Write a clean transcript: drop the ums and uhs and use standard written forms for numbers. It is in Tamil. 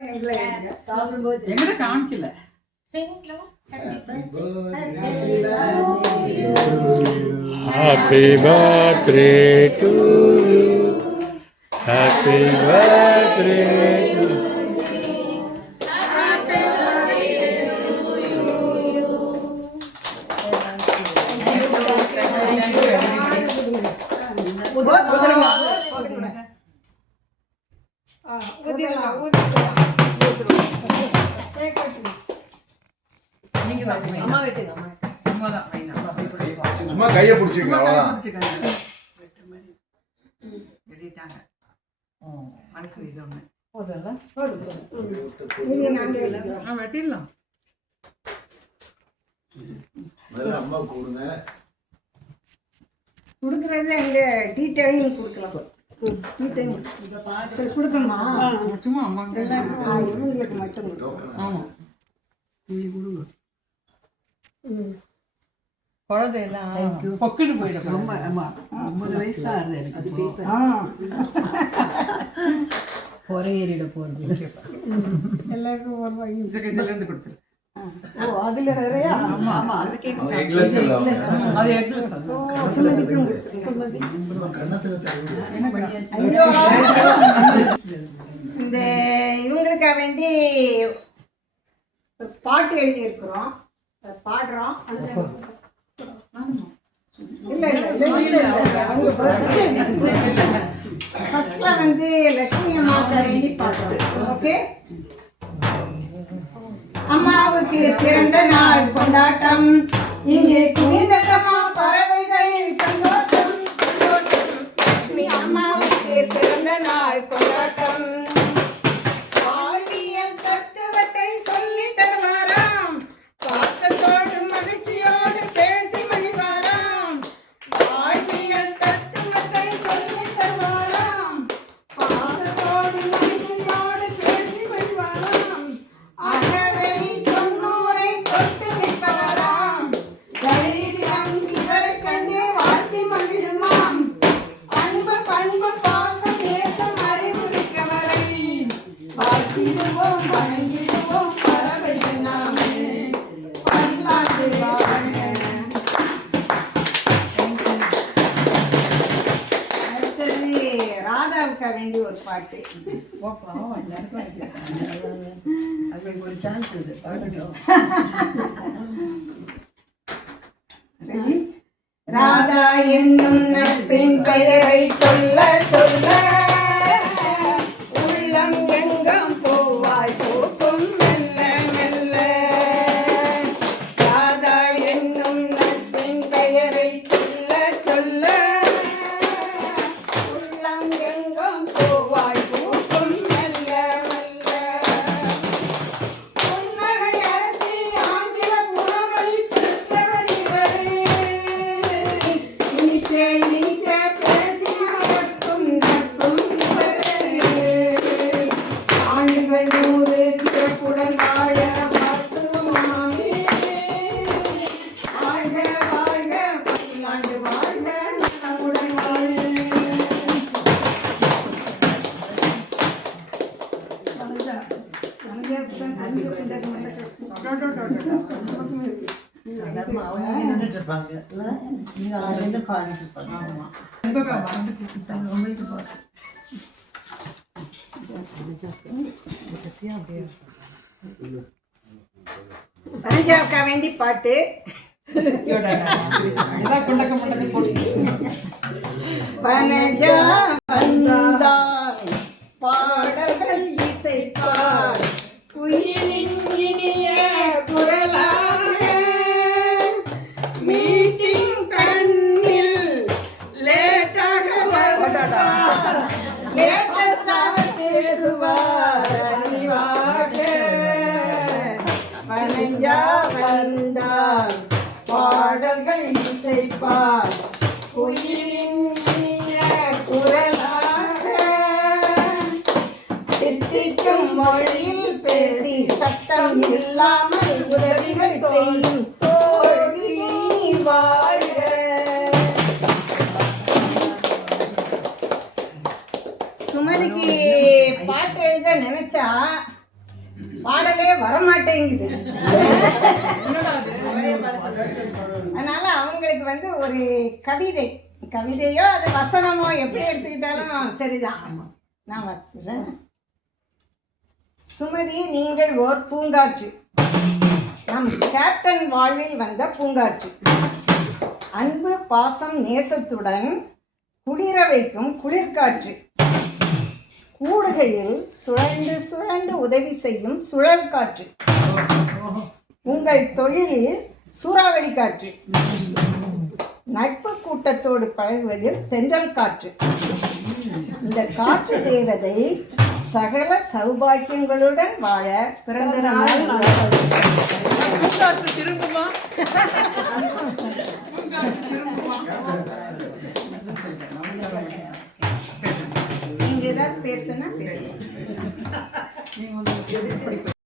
எங்கட காமிக்கல. Happy birthday to you. Happy birthday to you. அம்மா கையை பிடிச்சிங்க வெட்டிடலாம். அம்மா கொடுங்க கொடுக்கறது எங்க டீ டைம் கொடுக்கலாம். டீ டைம் சரி கொடுக்கணுமா? சும்மா அம்மா இவங்களுக்கு மட்டும் கொடுக்கலாம். ஆமாம் நீ கொடுங்க. குழந்தையெல்லாம் பொக்குன்னு போயிடும். ரொம்ப 50 வயசு ஆகுது எனக்கு. குறையேறிட போகிறது எல்லாருக்கும் ஒரு வழி இதுலேருந்து கொடுத்துரு. ஓ அதுல நிறையா அது சுமதிக்கும் சுமதி ஐயோ இந்த இவங்களுக்காக வேண்டி பாட்டு எழுதியிருக்கிறோம், பாடுறோம். இல்லை அவங்க ஃபர்ஸ்ட்ல வந்து லட்சுமி அம்மாவுக்கு வேண்டி பாடுறோம். ஓகே. அம்மாவுக்கு பிறந்த நாள் கொண்டாட்டம், இங்கே குவிந்ததமா பறவைகளின் சந்தோஷம் சந்தோஷம். லட்சுமி அம்மாவுக்கு பிறந்த நாள் கொண்டாட்டம். வாழ்வியல் தத்துவத்தை சொல்லி தருவாராம், பாசத்தோடு மகிழ்ச்சியோடு பேசி மகிழ்வாராம். வாழ்வியல் தத்துவத்தை சொல்லி தருவாராம், பாசத்தோடு மகிழ்ச்சியோடு பேசி மகிழ்வாராம். அகவெளி 90 தொட்டு நிற்பவராம், தைரியம் இவரை கண்டு வாழ்த்தி மகிழுமாம். அன்பு பண்பு பாசம் தேசம் அறிவுரைக்கவரை வாழ்த்திடுவோம் வணங்கிடுவோம் பறவை நாமே பண்பாட்டு வாழ்க. அடுத்தது ராதாவுக்கு வேண்டி ஒரு பாட்டு. அதுக்கு ஒரு சான்ஸ் இது பாடணும். ராதா என்னும் நட்பின் பெயரை சொல்ல சொல்ல உள்ளம் எங்கும் பூவாய் பூக்கும் மெல்ல மெல்ல. ராதா என்னும் நட்பின் பெயரை சொல்ல சொல்ல உள்ளம் எங்கும் பூவாய் பூக்கும் மெல்ல மெல்ல. புன்னகை அரசி ஆங்கில புலமை பெற்றவர் இவரே, இனிக்க இனிக்க பேசி நடக்கும் நட்பும் இவரே. ஆண்டுகள் 100 சிறப்புடன் வாழ வாழ்த்துமாமே. வாழ்க வாழ்க பல்லாண்டு வாழ்க நலமுடன் வாழ. பஞ்சாப்கா வேண்டி பாட்டு. பனஜா வந்தாய் பாடல்கள் இசைப்பார், குயிலின் இனிய குரலாக மீட்டிங் கண்ணில் லேட்டாக வருவார், லேட்டஸ்டாக பேசுவார் அறிவாக. பனஞ்சா வந்தார் பாடல்கள் இசைப்பார், குயிலின் இனிய குரலாக தித்திக்கும் மொழியில் பேசி சத்தம் இல்லாமல் உதவிகள் செய்யும் தோழி வாழ்க. சுமதிக்கு பாட்டு எழுத நினைச்சா வரமாட்டேங்குது. அதனால அவங்களுக்கு வந்து ஒரு கவிதையோ அது வசனமோ எப்படி எடுத்துக்கிட்டாலும் சரிதான். நான் வச்சுறேன். சுமதி, நீங்கள் ஓர் பூங்காற்று, நம் கேப்டன் வாழ்வில் வந்த பூங்காற்று. அன்பு, பாசம், நேசத்துடன் குளிர வைக்கும் குளிர்காற்று. கூடுகையில் சுழன்று சுழன்று உதவி செய்யும் சுழல் காற்று. உங்கள் தொழிலில் சூறாவளி காற்று. நட்பு கூட்டத்தோடு பழகுவதில் தென்றல் காற்று. இந்த காற்று தேவதை சகல சௌபாக்கியங்களுடன் வாழ பிறந்த நாள் திரும்புமா? நீங்க ஏதாவது பேசுனா பேசுங்க.